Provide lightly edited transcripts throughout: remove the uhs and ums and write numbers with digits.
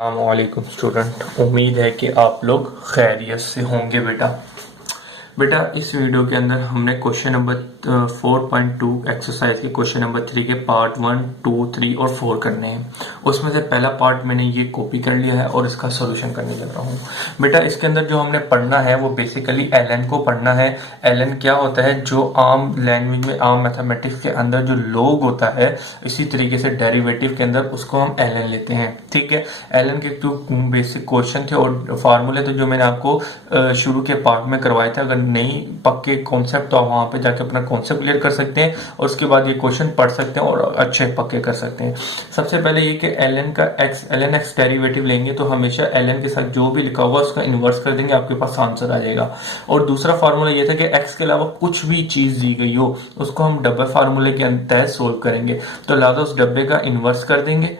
अस्सलामुअलैकुम स्टूडेंट, उम्मीद है कि आप लोग खैरियत से होंगे। बेटा इस वीडियो के अंदर हमने क्वेश्चन नंबर 4.2 एक्सरसाइज के क्वेश्चन नंबर 3 के पार्ट 1, 2, 3 और 4 करने हैं। उसमें से पहला पार्ट मैंने ये कॉपी कर लिया है और इसका सॉल्यूशन करने लग रहा हूँ। बेटा इसके अंदर जो हमने पढ़ना है वो बेसिकली एलएन को पढ़ना है। एलएन क्या होता है, जो आम लैंग्वेज में, आम मैथमेटिक्स के अंदर जो लॉग होता है, इसी तरीके से डेरिवेटिव के अंदर उसको हम एलएन लेते हैं। ठीक है, एलएन के जो बेसिक क्वेश्चन थे और फार्मूले थे जो मैंने आपको शुरू के पार्ट में करवाए थे, अगर नहीं पक्के कॉन्सेप्ट तो आप वहां पे जाके अपना कॉन्सेप्ट क्लियर कर सकते हैं और उसके बाद ये क्वेश्चन पढ़ सकते हैं और अच्छे पक्के कर सकते हैं। सबसे पहले ये कि एलएन एक्स डेरिवेटिव लेंगे तो हमेशा एलएन के साथ जो भी लिखा हुआ उसका इन्वर्स कर देंगे, आपके पास आंसर आ जाएगा। और दूसरा फार्मूला ये था कि एक्स के अलावा कुछ भी चीज दी गई हो उसको हम डबल फार्मूले के तहत सोल्व करेंगे। तो लिहाजा उस डब्बे का इन्वर्स कर देंगे,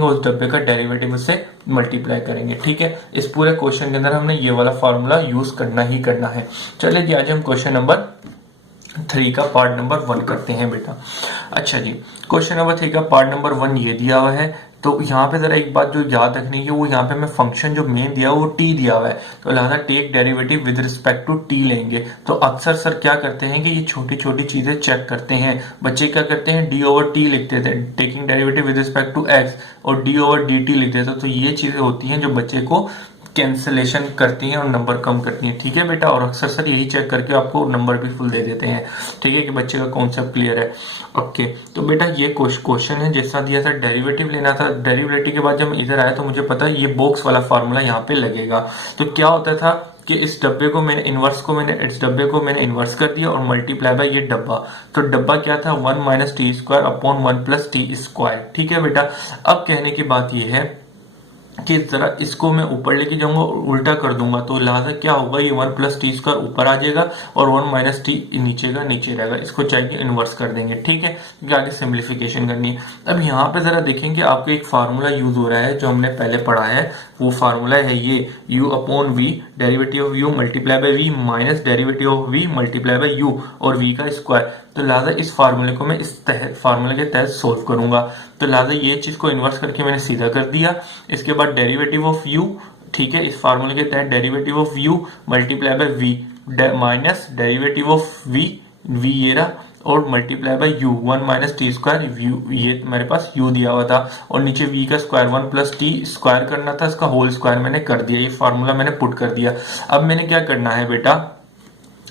उस डब्बे का डेरिवेटिव से मल्टीप्लाई करेंगे। ठीक है, इस पूरे क्वेश्चन के अंदर हमने ये वाला फार्मूला यूज करना ही करना है। चलिए जी, आज हम क्वेश्चन नंबर 3 का पार्ट नंबर 1 करते हैं बेटा। अच्छा जी, क्वेश्चन नंबर 3 का पार्ट नंबर 1 ये दिया हुआ है। तो यहाँ पे जरा एक बात जो याद रखनी है, वो यहाँ पे मैं फंक्शन जो मेन दिया हुआ वो टी दिया हुआ है, तो लिहाजा take derivative with respect to T लेंगे। तो अक्सर सर क्या करते हैं कि ये छोटी छोटी चीजें चेक करते हैं। बच्चे क्या करते हैं, डी ओवर टी लिखते थे, taking derivative with respect to X, और डी ओवर डी टी लिखते थे। तो ये चीजें होती हैं जो बच्चे को कैंसलेशन करती हैं और नंबर कम करती हैं। ठीक है बेटा, और अक्सर सर यही चेक करके आपको नंबर भी फुल दे देते हैं। ठीक है, कि बच्चे का कॉन्सेप्ट क्लियर है। ओके, तो बेटा ये क्वेश्चन है जैसा दिया था, डेरिवेटिव लेना था। डेरिवेटिव के बाद जब मैं इधर आया तो मुझे पता है ये बॉक्स वाला फार्मूला यहाँ पे लगेगा। तो क्या होता था कि इस डब्बे को मैंने इन्वर्स कर दिया और मल्टीप्लाई बाय ये डब्बा। तो डब्बा क्या था, 1 minus t square upon 1 plus T square. ठीक है बेटा, अब कहने की बात ये है कि जरा इसको मैं ऊपर लेके जाऊंगा और उल्टा कर दूंगा, तो लिहाजा क्या होगा, ये 1 प्लस टी स्क्वायर ऊपर आ जाएगा और 1 माइनस टी नीचे का नीचे रहेगा। इसको चाहिए इन्वर्स कर देंगे। ठीक है, क्योंकि आगे सिंप्लीफिकेशन करनी है। अब यहाँ पे जरा देखेंगे आपको एक फार्मूला यूज हो रहा है जो हमने पहले पढ़ा है। वो फार्मूला है ये u upon v, derivative of u multiply by v minus derivative of v multiply by u और v का स्क्वायर। तो लिहाजा इस फार्मूले को मैं इस फार्मूले के तहत सोल्व करूंगा। तो लिहाजा ये चीज को इन्वर्स करके मैंने सीधा कर दिया। इसके बाद डेरिवेटिव ऑफ u, ठीक है, इस फार्मूले के तहत derivative of u multiply by v minus derivative of v ये रहा, और multiply bye u 1 minus t square, ये मेरे पास u दिया हुआ था, और नीचे v का स्क्वायर 1 प्लस टी स्क्वायर करना था, इसका होल स्क्वायर मैंने कर दिया। ये फार्मूला मैंने पुट कर दिया। अब मैंने क्या करना है बेटा,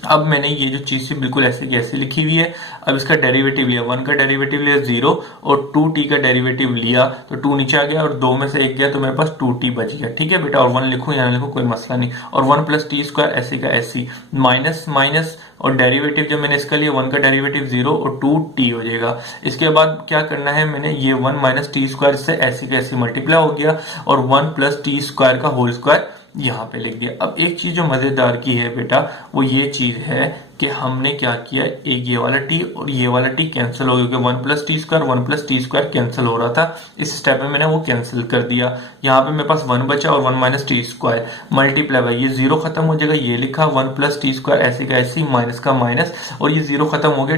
अब मैंने ये जो चीज बिल्कुल ऐसे की ऐसे लिखी हुई है। अब इसका डेरिवेटिव लिया, 1 का डेरिवेटिव लिया 0 और 2t का डेरिवेटिव लिया, तो 2 नीचे आ गया और 2 में से 1 गया, तो मेरे पास 2t बच गया। ठीक है बेटा, और 1 लिखूं या ना लिखूं कोई मसला नहीं। और 1 प्लस टी स्क्वायर ऐसे का ऐसी, माइनस माइनस, और डेरिवेटिव जब मैंने इसका लिया 1 का डेरिवेटिव 0 और 2t हो जाएगा। इसके बाद क्या करना है, मैंने ये 1 माइनस टी स्क्वायर से ऐसे का ऐसे मल्टीप्लाई हो गया और 1 प्लस टी स्क्वायर का होल स्क्वायर यहाँ पे लिख दिया। अब एक चीज जो मजेदार की है बेटा, वो ये चीज है कि हमने क्या किया, एक ये वाला t और ये वाला t कैंसिल हो गया। 1 plus T square 1 plus T square cancel हो रहा था, इस स्टेप में मैंने वो कैंसिल कर दिया। यहाँ पे मेरे पास 1 बचा और 1 minus t square multiply by ये 0 खत्म हो जाएगा, ये लिखा 1 प्लस टी स्क्वायर ऐसे का ऐसी, माइनस का माइनस, और ये 0 खत्म हो गया,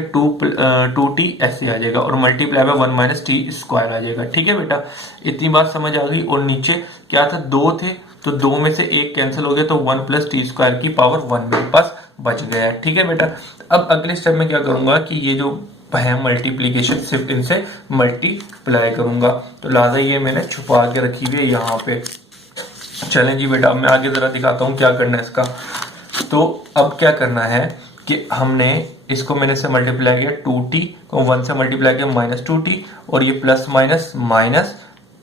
2t ऐसे आ जाएगा, और multiply by 1 minus t square आ जाएगा। ठीक है बेटा, इतनी बात समझ आ गई। और नीचे क्या था, 2 थे, तो 2 में से 1 कैंसिल हो गया, तो 1 प्लस टी स्क्वायर की पावर 1 मेरे पास बच गया है। ठीक है बेटा, अब अगले स्टेप में क्या करूंगा कि ये जो है मल्टीप्लीकेशन, सिर्फ इनसे मल्टीप्लाई करूंगा। तो लिहाजा ये मैंने छुपा के रखी हुई है यहाँ पे। चलें जी बेटा, अब मैं आगे जरा दिखाता हूँ क्या करना है इसका। तो अब क्या करना है कि हमने इसको मैंने से मल्टीप्लाई किया, 2t को 1 से मल्टीप्लाई किया माइनस 2t, और ये प्लस माइनस माइनस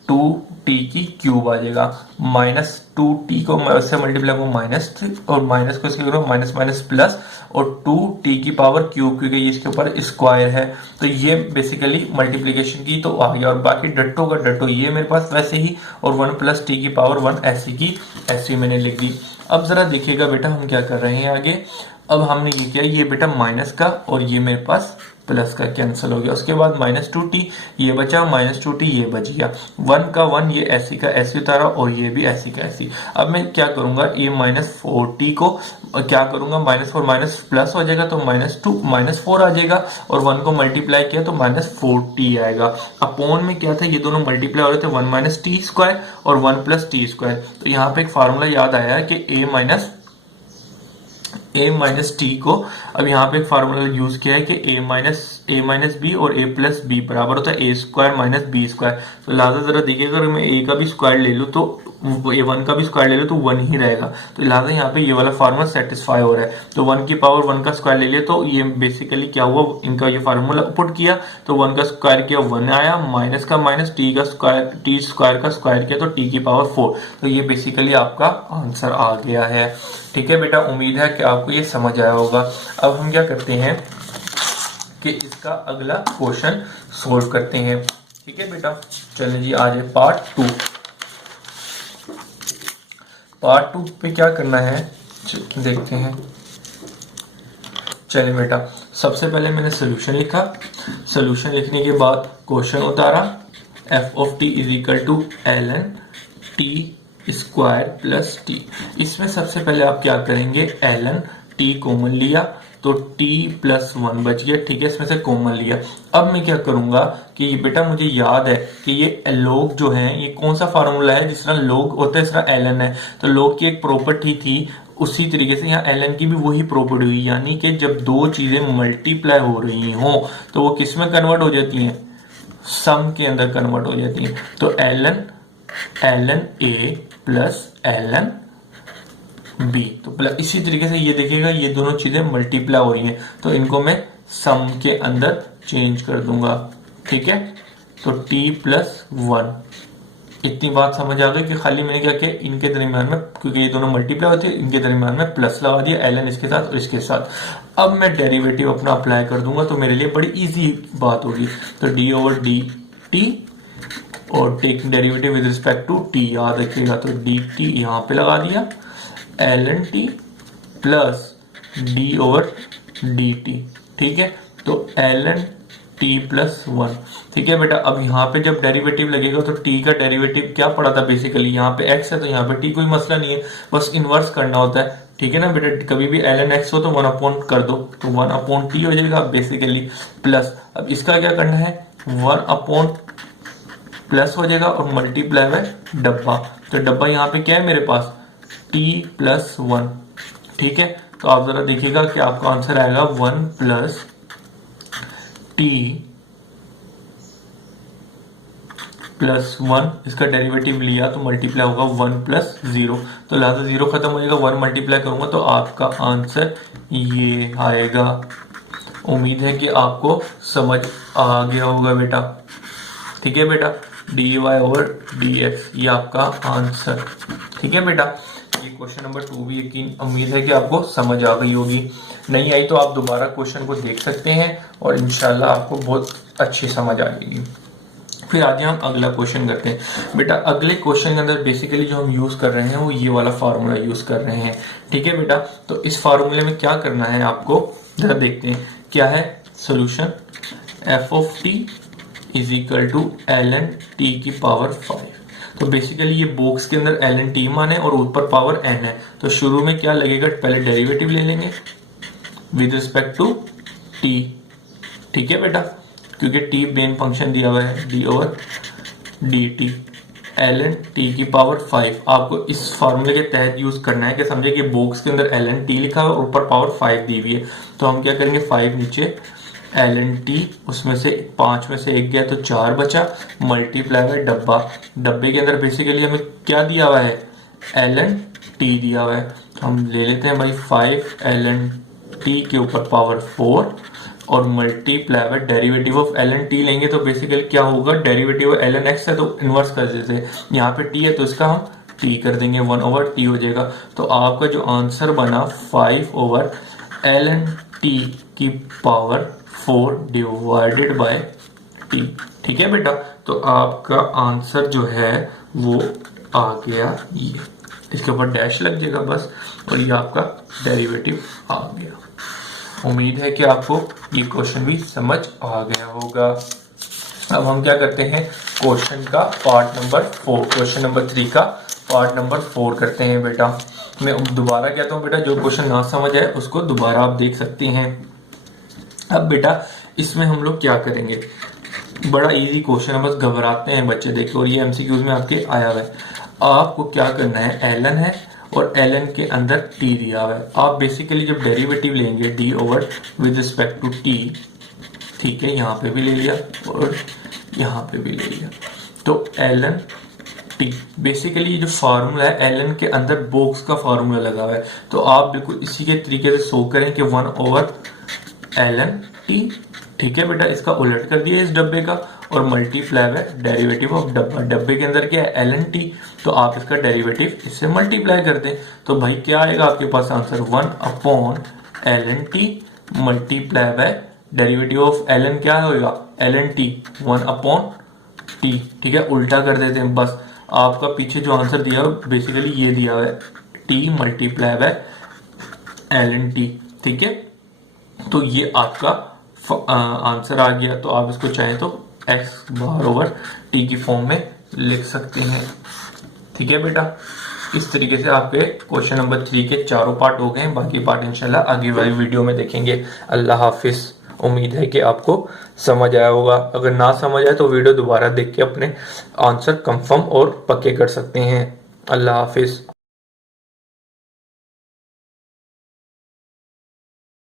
2t की क्यूब आ जाएगा, माइनस 2t को से मल्टीप्लाई को माइनस, और माइनस को इसके करो माइनस माइनस प्लस, और 2t की पावर क्यूब, क्योंकि ये इसके ऊपर स्क्वायर है। तो ये बेसिकली मल्टीप्लिकेशन की तो आ गया, और बाकी डट्टो का डट्टो ये मेरे पास वैसे ही, और 1 प्लस टी की पावर 1 ऐसी की ऐसी मैंने लिख दी। अब जरा देखिएगा बेटा हम क्या कर रहे हैं आगे। अब हमने ये किया, ये बेटा माइनस का, और ये मेरे पास प्लस का कैंसिल हो गया। उसके बाद -2t ये बचा, -2t ये बच गया, 1 का 1 ये ऐसी का ऐसी उतारा और ये भी ऐसी का ऐसी। अब मैं क्या करूंगा, ये -4t को क्या करूंगा, -4 माइनस प्लस हो जाएगा तो -4 आ जाएगा, और 1 को मल्टीप्लाई किया तो -4t आएगा। अपोन में क्या था, ये दोनों मल्टीप्लाई हो रहे थे, 1 - t स्क्वायर और 1 + t स्क्वायर। तो यहाँ पे एक फार्मूला याद आया कि a माइनस टी को, अब यहाँ पे एक फार्मूला यूज किया है कि a माइनस बी और a प्लस बी बराबर होता है a square minus B square. तो लिहाजा जरा देखिए, अगर मैं a का भी स्क्वायर ले लूँ तो a1 का भी स्क्वायर ले लो तो 1 ही रहेगा। तो लिहाजा यहाँ पे ये वाला फार्मूला सेटिस्फाई हो रहा है। तो 1 की पावर 1 का स्क्वायर ले लिया तो ये बेसिकली क्या हुआ, इनका ये फार्मूला पुट किया तो 1 का स्क्वायर किया 1 आया, माइनस का माइनस टी स्क्वायर का स्क्वायर किया तो t की पावर 4। तो ये बेसिकली आपका आंसर आ गया है। ठीक है बेटा, उम्मीद है कि आपको ये समझ आया होगा। अब हम क्या करते हैं कि इसका अगला क्वेश्चन सोल्व करते हैं। ठीक है बेटा, चलिए जी आ जाए पार्ट 2। पार्ट 2 पे क्या करना है देखते हैं। चलिए बेटा, सबसे पहले मैंने सोल्यूशन लिखा, सोल्यूशन लिखने के बाद क्वेश्चन उतारा, f of t is equal to ln t square plus t। इसमें सबसे पहले आप क्या करेंगे, ln t कॉमन लिया तो t प्लस 1 बच गया। ठीक है, इसमें से कॉमन लिया। अब मैं क्या करूंगा कि ये बेटा मुझे याद है कि ये log जो है ये कौन सा फार्मूला है, जिस तरह log होता है इस तरह ln है। तो log की एक प्रॉपर्टी थी, उसी तरीके से यहाँ ln की भी वही प्रॉपर्टी हुई, यानी कि जब दो चीजें मल्टीप्लाई हो रही हो तो वो किस में कन्वर्ट हो जाती हैं, सम के अंदर कन्वर्ट हो जाती है। तो ln a plus ln b, तो प्लस इसी तरीके से ये देखिएगा ये दोनों चीजें मल्टीप्लाई हो रही हैं तो इनको मैं सम के अंदर चेंज कर दूंगा। ठीक है, तो t प्लस 1। इतनी बात समझ आ गई कि खाली मैंने क्या किया, इनके दरमियान में, क्योंकि ये दोनों मल्टीप्लाई होती है, इनके दरमियान में प्लस लगा दिया, ln इसके साथ और इसके साथ। अब मैं डेरिवेटिव अपना अप्लाई कर दूंगा तो मेरे लिए बड़ी इजी बात होगी। तो d/dt और take derivative with respect to t याद रखिएगा, तो dt यहाँ पे लगा दिया, ln t प्लस d/dt। ठीक है, तो ln t प्लस 1। ठीक है बेटा, अब यहाँ पे जब डेरिवेटिव लगेगा तो t का डेरिवेटिव क्या पड़ा था, बेसिकली यहाँ पे x है तो यहाँ पे t कोई मसला नहीं है, बस इनवर्स करना होता है। ठीक है ना बेटा, कभी भी ln x हो तो 1 कर दो तो 1/t हो जाएगा बेसिकली, प्लस अब इसका क्या करना है, 1 प्लस हो जाएगा और मल्टीप्लाई बाय डब्बा। तो डब्बा यहाँ पे क्या है मेरे पास, t प्लस 1। ठीक है, तो आप जरा देखिएगा कि आपका आंसर आएगा 1 प्लस t प्लस 1, इसका डेरिवेटिव लिया तो मल्टीप्लाई होगा 1 प्लस 0, तो लिहाजा 0 खत्म हो जाएगा, 1 मल्टीप्लाई करूंगा तो आपका आंसर ये आएगा। उम्मीद है कि आपको समझ आ गया होगा बेटा। ठीक है बेटा, dy/dx ये आपका आंसर। ठीक है बेटा, ये क्वेश्चन नंबर 2 भी यकीन उम्मीद है कि आपको समझ आ गई होगी। नहीं आई तो आप दोबारा क्वेश्चन को देख सकते हैं और इंशाल्लाह आपको बहुत अच्छी समझ आएगी। फिर आज हम अगला क्वेश्चन करते हैं। बेटा अगले क्वेश्चन के अंदर बेसिकली जो हम यूज कर रहे हैं वो ये वाला फार्मूला यूज कर रहे हैं। ठीक है बेटा, तो इस फार्मूले में क्या करना है आपको जरा देखते हैं क्या है। Solution f of t is equal to ln t की पावर 5। तो बेसिकली ये बॉक्स के अंदर ln t माने और ऊपर पावर n है, तो शुरू में क्या लगेगा, पहले डेरिवेटिव ले लेंगे विद रिस्पेक्ट टू t। ठीक है बेटा, क्योंकि t मेन फंक्शन दिया हुआ है d/dt ln t की पावर 5। आपको इस फार्मूले के तहत यूज करना है कि समझे कि बॉक्स के अंदर ln t लिखा हुआ और ऊपर पावर 5 दी हुई है। तो हम क्या करेंगे, 5 नीचे ln t, उसमें से 5 में से 1 गया तो 4 बचा, मल्टीप्लाई बाय डब्बा। डब्बे के अंदर बेसिकली हमें क्या दिया हुआ है, ln t दिया हुआ है। तो हम ले लेते हैं भाई 5 ln t के ऊपर पावर 4 और multiply by derivative of ln t लेंगे तो बेसिकली क्या होगा, डेरिवेटिव ऑफ ln x है तो इनवर्स कर देते हैं, यहाँ पे t है तो इसका हम t कर देंगे, 1/t हो जाएगा। तो आपका जो आंसर बना 5/ln t की पावर 4 डिवाइडेड बाय t। ठीक है बेटा, तो आपका आंसर जो है वो आ गया ये, इसके ऊपर डैश लग जाएगा बस, और ये आपका डेरिवेटिव आ गया। उम्मीद है कि आपको ये क्वेश्चन भी समझ आ गया होगा। अब हम क्या करते हैं, क्वेश्चन का पार्ट नंबर 4, क्वेश्चन नंबर 3 का पार्ट नंबर 4 करते हैं बेटा। मैं दोबारा कहता हूँ बेटा, जो क्वेश्चन ना समझ आए उसको दोबारा आप देख सकते हैं। अब बेटा इसमें हम लोग क्या करेंगे, बड़ा इजी क्वेश्चन है, बस घबराते हैं बच्चे देखो, और ये एमसीक्यूज में आपके आया हुआ है। आपको क्या करना है, एलन है और एलन के अंदर टी दिया हुआ है। आप बेसिकली जब डेरिवेटिव लेंगे D over with respect to T, ठीक है, यहाँ पे भी ले लिया और यहाँ पे भी ले लिया, तो एलन टी बेसिकली जो फार्मूला है एलन के अंदर बॉक्स का फार्मूला लगा हुआ है, तो आप बिल्कुल इसी के तरीके से शो करें कि 1 ओवर एलन टी, ठीक है बेटा, इसका उलट कर दिया इस डब्बे का और मल्टीप्लाई है डेरिवेटिव ऑफ डब्बा। डब्बे के अंदर क्या है, एल एन टी, तो आप इसका डेरिवेटिव इससे मल्टीप्लाई कर दें, तो भाई क्या आएगा आपके पास answer, 1 upon l N t multiply by derivative of l n क्या होगा, l N t 1 upon t, ठीक है, उल्टा कर देते हैं। बस आपका पीछे जो आंसर दिया है बेसिकली ये दिया हुआ है, T multiply by L N T, ठीक है, तो ये आपका आंसर आ गया। तो आप इसको चाहें तो एक्स बार ओवर टी की फॉर्म में लिख सकते हैं, ठीक है बेटा। इस तरीके से आपके क्वेश्चन नंबर 3 के चारों पार्ट हो गए, बाकी पार्ट इंशाल्लाह आगे वाली वीडियो में देखेंगे। अल्लाह हाफिज। उम्मीद है कि आपको समझ आया होगा, अगर ना समझ आए तो वीडियो दोबारा देख के अपने आंसर कंफर्म और पक्के कर सकते हैं। अल्लाह हाफिज।